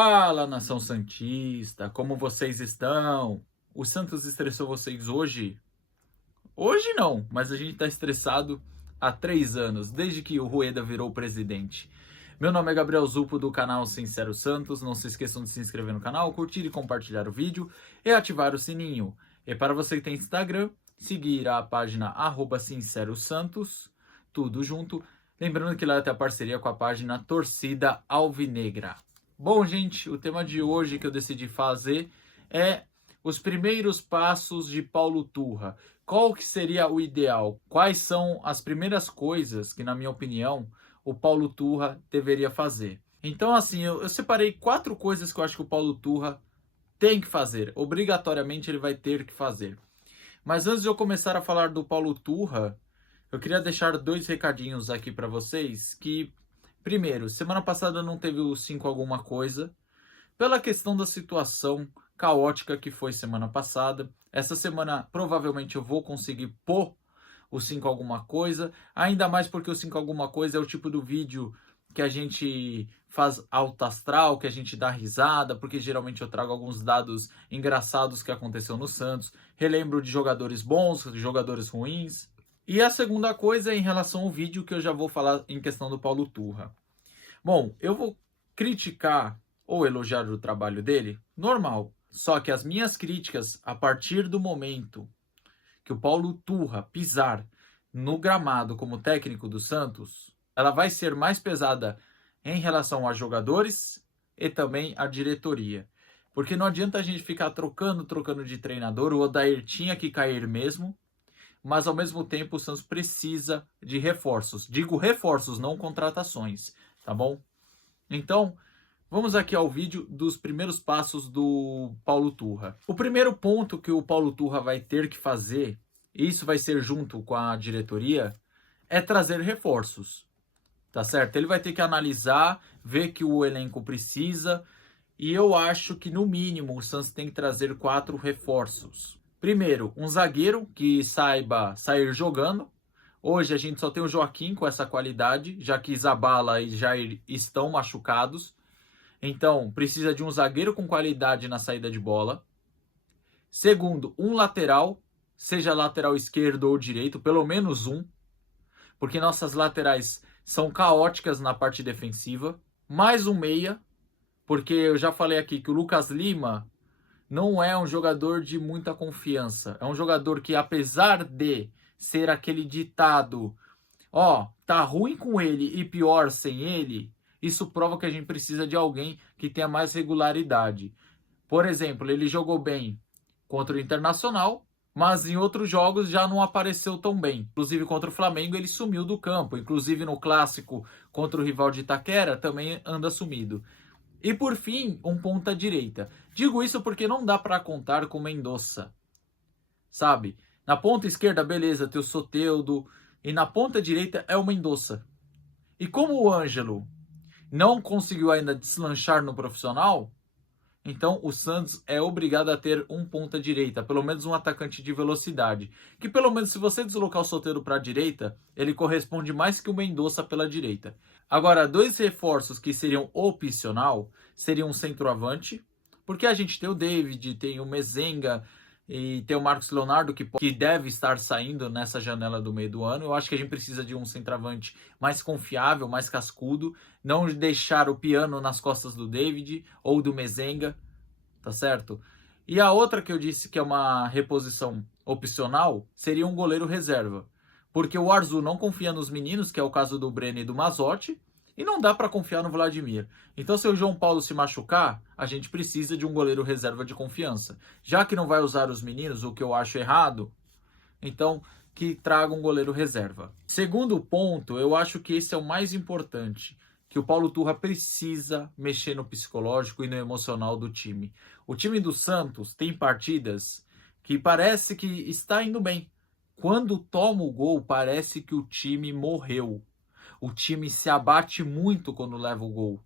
Fala, nação santista, como vocês estão? O Santos estressou vocês hoje? Hoje não, mas a gente está estressado há 3 anos, desde que o Rueda virou presidente. Meu nome é Gabriel Zupo, do canal Sincero Santos. Não se esqueçam de se inscrever no canal, curtir e compartilhar o vídeo e ativar o sininho. E para você que tem Instagram, seguir a página @sincerosantos, tudo junto. Lembrando que lá tem a parceria com a página Torcida Alvinegra. Bom, gente, o tema de hoje que eu decidi fazer é os primeiros passos de Paulo Turra. Qual que seria o ideal? Quais são as primeiras coisas que, na minha opinião, o Paulo Turra deveria fazer? Então, assim, eu separei 4 coisas que eu acho que o Paulo Turra tem que fazer. Obrigatoriamente ele vai ter que fazer. Mas antes de eu começar a falar do Paulo Turra, eu queria deixar 2 recadinhos aqui para vocês que, primeiro, semana passada não teve o 5 alguma coisa, pela questão da situação caótica que foi semana passada. Essa semana provavelmente eu vou conseguir pôr o 5 alguma coisa, ainda mais porque o 5 alguma coisa é o tipo do vídeo que a gente faz alto astral, que a gente dá risada, porque geralmente eu trago alguns dados engraçados que aconteceu no Santos, relembro de jogadores bons, de jogadores ruins. E a segunda coisa é em relação ao vídeo que eu já vou falar em questão do Paulo Turra. Bom, eu vou criticar ou elogiar o trabalho dele, normal. Só que as minhas críticas, a partir do momento que o Paulo Turra pisar no gramado como técnico do Santos, ela vai ser mais pesada em relação a jogadores e também a diretoria. Porque não adianta a gente ficar trocando de treinador, o Odair tinha que cair mesmo, mas ao mesmo tempo o Santos precisa de reforços. Digo reforços, não contratações, tá bom? Então, vamos aqui ao vídeo dos primeiros passos do Paulo Turra. O primeiro ponto que o Paulo Turra vai ter que fazer, e isso vai ser junto com a diretoria, é trazer reforços, tá certo? Ele vai ter que analisar, ver que o elenco precisa, e eu acho que no mínimo o Santos tem que trazer 4 reforços. Primeiro, um zagueiro que saiba sair jogando. Hoje a gente só tem o Joaquim com essa qualidade, já que Zabala e Jair estão machucados. Então, precisa de um zagueiro com qualidade na saída de bola. Segundo, um lateral, seja lateral esquerdo ou direito, pelo menos um, porque nossas laterais são caóticas na parte defensiva. Mais um meia, porque eu já falei aqui que o Lucas Lima não é um jogador de muita confiança. É um jogador que, apesar de ser aquele ditado, ó, tá ruim com ele e pior sem ele, isso prova que a gente precisa de alguém que tenha mais regularidade. Por exemplo, ele jogou bem contra o Internacional, mas em outros jogos já não apareceu tão bem. Inclusive contra o Flamengo ele sumiu do campo. Inclusive no clássico contra o rival de Itaquera também anda sumido. E por fim, um ponta direita. Digo isso porque não dá para contar com Mendonça, sabe? Na ponta esquerda, beleza, tem o Soteldo, e na ponta direita é o Mendonça. E como o Ângelo não conseguiu ainda deslanchar no profissional, então o Santos é obrigado a ter um ponta direita, pelo menos um atacante de velocidade. Que pelo menos se você deslocar o Soteldo para a direita, ele corresponde mais que o Mendonça pela direita. Agora, 2 reforços que seriam opcional seriam um centroavante, porque a gente tem o David, tem o Mezenga e tem o Marcos Leonardo que deve estar saindo nessa janela do meio do ano. Eu acho que a gente precisa de um centroavante mais confiável, mais cascudo, não deixar o piano nas costas do David ou do Mezenga, tá certo? E a outra que eu disse que é uma reposição opcional seria um goleiro reserva, porque o Arzu não confia nos meninos, que é o caso do Breno e do Mazotti, e não dá para confiar no Vladimir. Então, se o João Paulo se machucar, a gente precisa de um goleiro reserva de confiança. Já que não vai usar os meninos, o que eu acho errado, então que traga um goleiro reserva. Segundo ponto, eu acho que esse é o mais importante, que o Paulo Turra precisa mexer no psicológico e no emocional do time. O time do Santos tem partidas que parece que está indo bem. Quando toma o gol, parece que o time morreu. O time se abate muito quando leva o gol.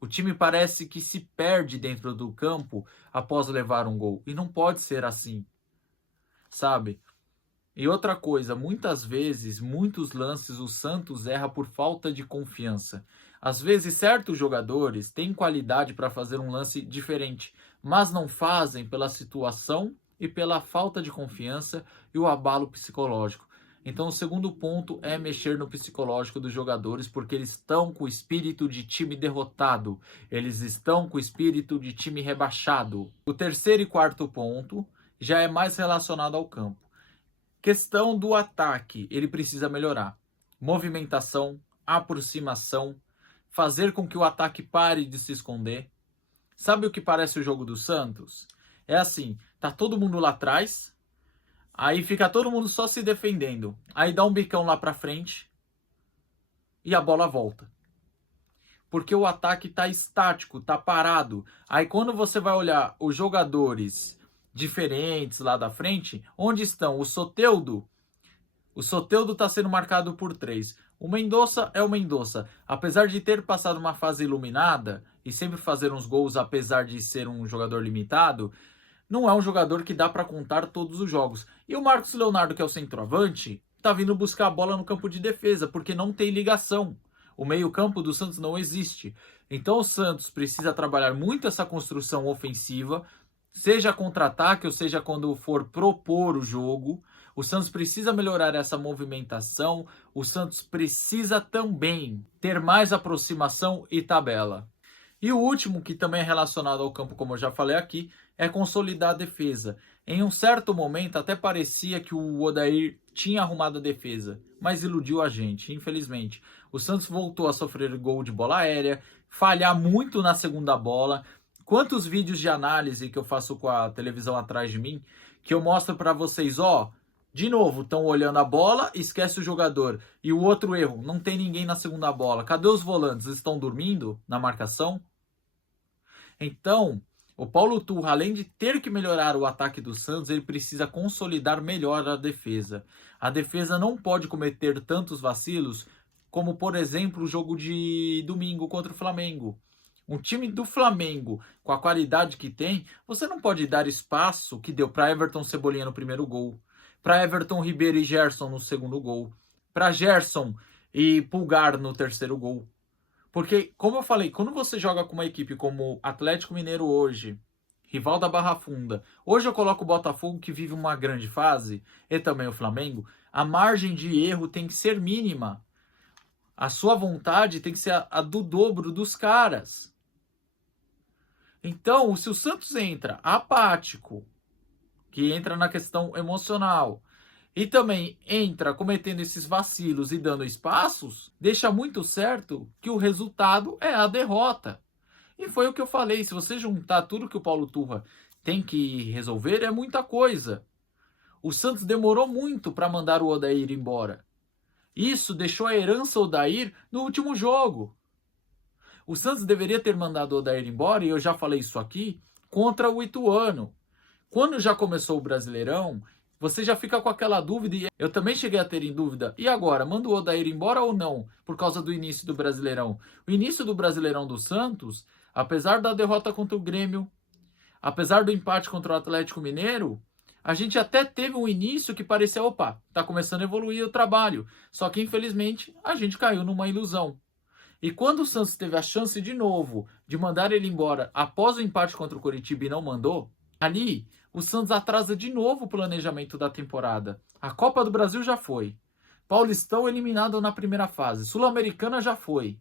O time parece que se perde dentro do campo após levar um gol. E não pode ser assim, sabe? E outra coisa, muitas vezes, muitos lances o Santos erra por falta de confiança. Às vezes, certos jogadores têm qualidade para fazer um lance diferente, mas não fazem pela situação e pela falta de confiança e o abalo psicológico. Então, o segundo ponto é mexer no psicológico dos jogadores, porque eles estão com o espírito de time derrotado, eles estão com o espírito de time rebaixado. O terceiro e quarto ponto já é mais relacionado ao campo. Questão do ataque, ele precisa melhorar. Movimentação, aproximação, fazer com que o ataque pare de se esconder. Sabe o que parece o jogo do Santos? É assim, tá todo mundo lá atrás, aí fica todo mundo só se defendendo. Aí dá um bicão lá pra frente e a bola volta. Porque o ataque tá estático, tá parado. Aí quando você vai olhar os jogadores diferentes lá da frente, onde estão? O Soteldo está sendo marcado por 3. O Mendonça é o Mendonça. Apesar de ter passado uma fase iluminada e sempre fazer uns gols, apesar de ser um jogador limitado, não é um jogador que dá para contar todos os jogos. E o Marcos Leonardo, que é o centroavante, tá vindo buscar a bola no campo de defesa, porque não tem ligação. O meio-campo do Santos não existe. Então o Santos precisa trabalhar muito essa construção ofensiva, seja contra-ataque ou seja quando for propor o jogo. O Santos precisa melhorar essa movimentação. O Santos precisa também ter mais aproximação e tabela. E o último, que também é relacionado ao campo, como eu já falei aqui, é consolidar a defesa. Em um certo momento até parecia que o Odair tinha arrumado a defesa, mas iludiu a gente, infelizmente. O Santos voltou a sofrer gol de bola aérea, falhar muito na segunda bola. Quantos vídeos de análise que eu faço com a televisão atrás de mim, que eu mostro para vocês, ó, de novo, estão olhando a bola, esquece o jogador. E o outro erro, não tem ninguém na segunda bola. Cadê os volantes? Estão dormindo na marcação? Então, o Paulo Turra, além de ter que melhorar o ataque do Santos, ele precisa consolidar melhor a defesa. A defesa não pode cometer tantos vacilos como, por exemplo, o jogo de domingo contra o Flamengo. Um time do Flamengo, com a qualidade que tem, você não pode dar espaço que deu para Everton Cebolinha no primeiro gol, para Everton Ribeiro e Gerson no segundo gol, para Gerson e Pulgar no terceiro gol. Porque, como eu falei, quando você joga com uma equipe como Atlético Mineiro hoje, rival da Barra Funda, hoje eu coloco o Botafogo que vive uma grande fase, e também o Flamengo, a margem de erro tem que ser mínima. A sua vontade tem que ser a do dobro dos caras. Então, se o Santos entra apático, que entra na questão emocional, e também entra cometendo esses vacilos e dando espaços, deixa muito certo que o resultado é a derrota. E foi o que eu falei, se você juntar tudo que o Paulo Turra tem que resolver, é muita coisa. O Santos demorou muito para mandar o Odair embora. Isso deixou a herança Odair no último jogo. O Santos deveria ter mandado o Odair embora, e eu já falei isso aqui, contra o Ituano. Quando já começou o Brasileirão, você já fica com aquela dúvida, e eu também cheguei a ter em dúvida, e agora, manda o Odair embora ou não, por causa do início do Brasileirão? O início do Brasileirão do Santos, apesar da derrota contra o Grêmio, apesar do empate contra o Atlético Mineiro, a gente até teve um início que parecia, opa, tá começando a evoluir o trabalho, só que infelizmente a gente caiu numa ilusão. E quando o Santos teve a chance de novo de mandar ele embora após o empate contra o Coritiba e não mandou, ali o Santos atrasa de novo o planejamento da temporada. A Copa do Brasil já foi. Paulistão eliminado na primeira fase. Sul-Americana já foi.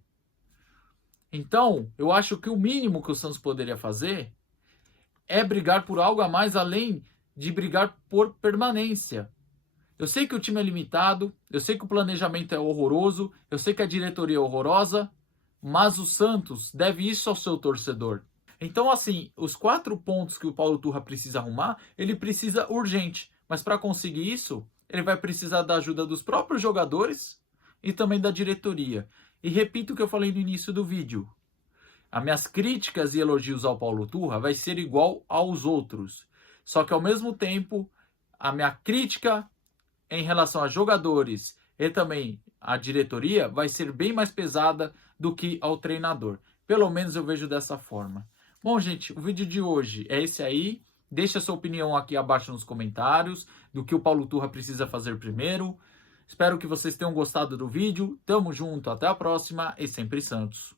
Então, eu acho que o mínimo que o Santos poderia fazer é brigar por algo a mais além de brigar por permanência. Eu sei que o time é limitado, eu sei que o planejamento é horroroso, eu sei que a diretoria é horrorosa, mas o Santos deve isso ao seu torcedor. Então, assim, os 4 pontos que o Paulo Turra precisa arrumar, ele precisa urgente. Mas para conseguir isso, ele vai precisar da ajuda dos próprios jogadores e também da diretoria. E repito o que eu falei no início do vídeo. As minhas críticas e elogios ao Paulo Turra vai ser igual aos outros. Só que ao mesmo tempo, a minha crítica em relação a jogadores e também a diretoria vai ser bem mais pesada do que ao treinador. Pelo menos eu vejo dessa forma. Bom, gente, o vídeo de hoje é esse aí. Deixa sua opinião aqui abaixo nos comentários do que o Paulo Turra precisa fazer primeiro. Espero que vocês tenham gostado do vídeo. Tamo junto, até a próxima e sempre Santos.